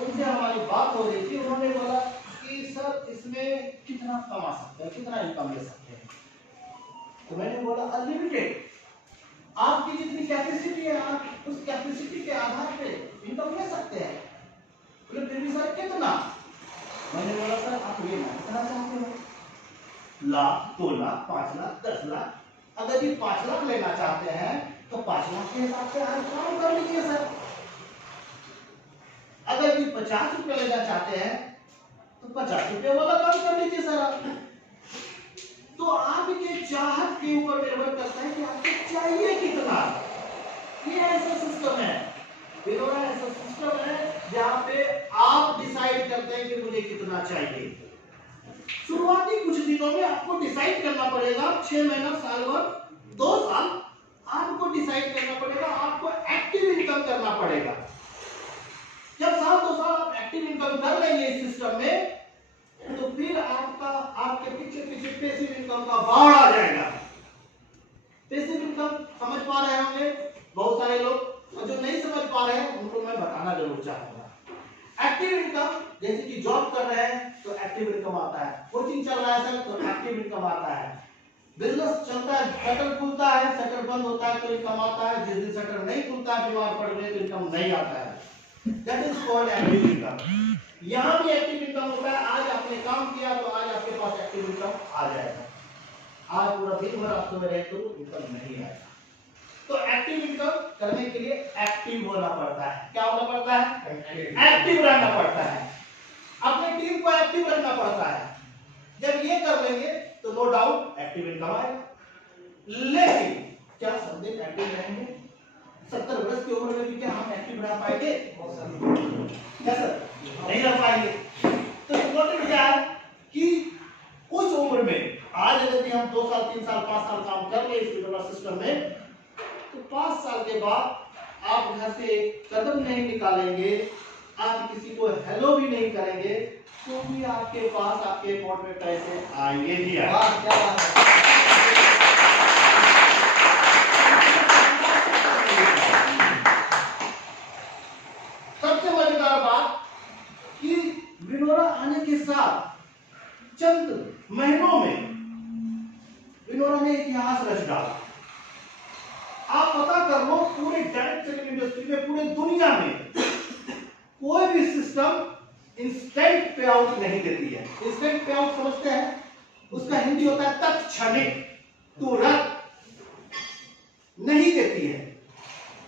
उनसे हमारी बात हो रही थी, उन्होंने बोला कि सर इसमें कितना कमा सकते हैं, कितना इनकम ले सकते हैं। तो मैंने बोला अनलिमिटेड, आपकी जितनी कैपेसिटी है आप उस कैपेसिटी के आधार पे इनकम ले सकते हैं। बोले फिर भी सर कितना? मैंने बोला सर आप ये ना कितना चाहते हो, लाख, 2 लाख, 5 लाख, 10 लाख? अगर ये 5 लाख लेना चाहते हैं तो 5 लाख के हिसाब से हर काम कर लीजिए सर। अगर ये 50 रुपए लेना चाहते हैं तो 50 रुपए वाला काम कर लीजिए सर आप। तो आपके चाहत के ऊपर निर्भर करता है कि आपको चाहिए कितना। ये ऐसा सिस्टम है, विनोरा ऐसा सिस्टम है जहां पे आप डिसाइड करते हैं कि मुझे कितना चाहिए। शुरुआती कुछ दिनों में आपको डिसाइड करना पड़ेगा, 6 महीना, साल भर, 2 साल आपको डिसाइड करना पड़ेगा, आपको एक्टिव इनकम करना पड़ेगा। जब साल 2 साल आप एक्टिव इनकम कर लेंगे इस सिस्टम में, तो फिर आपके पीछे पीछे पैसिव इनकम का बाढ़ आ जाएगा। पैसिव इनकम समझ पा रहे होंगे बहुत सारे लोग, और जो नहीं समझ पा रहे हैं उनको मैं बताना जरूर चाहूंगा। एक्टिव इनकम जैसे कि जॉब कर रहे हैं तो एक्टिव इनकम आता है, कोचिंग चल रहा है सर तो एक्टिव इनकम आता है, बिजनेस चलता है, शटर खुलता है, शटर बंद होता है तो इनकम आता है, जिस दिन शटर नहीं खुलता है, बीमार पड़ गए तो इनकम नहीं आता है। That is called active income. यहां भी एक्टिव इनकम होता है। आज आपने काम किया तो आज आपके पास एक्टिव इनकम आ जाएगा। आज पूरा दिन भर आप सोए रहे तो इनकम नहीं आएगा। तो एक्टिव इनकम करने के लिए एक्टिव होना पड़ता है। क्या होना पड़ता है? एक्टिव रहना पड़ता है, अपनी टीम को एक्टिव रखना पड़ता है। जब ये कर लेंगे तो नो डाउट एक्टिव इनकम आएगा। लेकिन क्या सब दिन एक्टिव रहेंगे? 70 वर्ष की उम्र में भी क्या हम एक्टिव रह पाएंगे? क्या सर? नहीं रह पाएंगे। तो इम्पोर्टेंट क्या है कि उस उम्र में आज यदि हम 2 साल, 3 साल, 5 साल काम कर ले इस विनोरा सिस्टम में, तो 5 साल के बाद आप घर से कदम नहीं निकालेंगे, आप किसी को हेलो भी नहीं करेंगे, तो भी आपके पास आपके अकाउंट में पैसे आएंगे ही आएंगे। सबसे मजेदार बात कि विनोरा आने के साथ चंद महीनों में विनोरा ने इतिहास रच डाला। आप पता कर लो पूरे डायरेक्ट सेलिंग इंडस्ट्री में, पूरे दुनिया में कोई भी सिस्टम इंस्टेंट पे आउट नहीं देती है। इंस्टेंट पे आउट समझते हैं? उसका हिंदी होता है तत्क्षणिक, तुरंत नहीं देती है।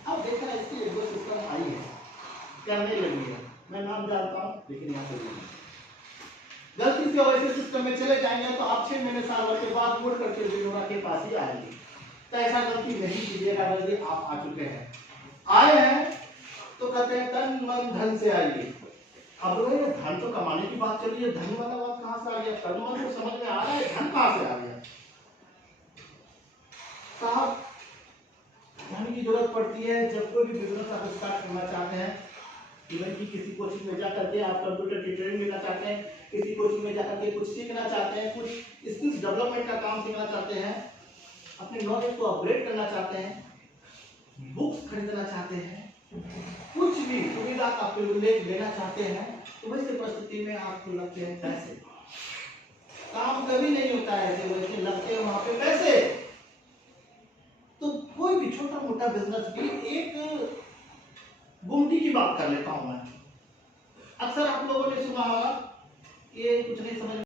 अब देखना इसकी एक दो सिस्टम आई है, करने लगी है, मैं नाम जानता हूं लेकिन यहाँ पे गलती से वैसे सिस्टम में चले जाएंगे तो आप 6 महीने, साल भर के बाद मुड़ करके विनोरा के पास ही आएंगे। तो ऐसा गलती नहीं कीजिएगा। यदि आप आ चुके हैं, आए हैं तो कहते हैं तन मन धन से आइए। अब धन तो कमाने की बात चल रही है, धन वाला बात कहां से आ गया? तन मन तो समझ में आ रहा है, धन कहां से आ गया? साहब धन की जरूरत पड़ती है जब कोई भी बिजनेस आप स्टार्ट करना चाहते हैं। इवन कि किसी कोचिंग में जाकर के आप कंप्यूटर की ट्रेनिंग लेना चाहते हैं, किसी कोचिंग में जाकर के कुछ सीखना चाहते हैं, कुछ स्किल्स डेवलपमेंट का काम सीखना चाहते हैं, अपने नॉलेज को अपग्रेड करना चाहते हैं, बुक्स खरीदना चाहते हैं, कुछ भी सुविधा का प्रिविलेज लेना चाहते हैं, तो वैसे परिस्थिति में आपको लगते हैं पैसे। काम कभी नहीं होता है ऐसे, वैसे लगते हैं वहां पे पैसे। तो कोई भी छोटा मोटा बिजनेस भी, एक गुमटी की बात कर लेता हूं मैं। अक्सर आप लोगों ने सुना होगा, ये कुछ नहीं समझ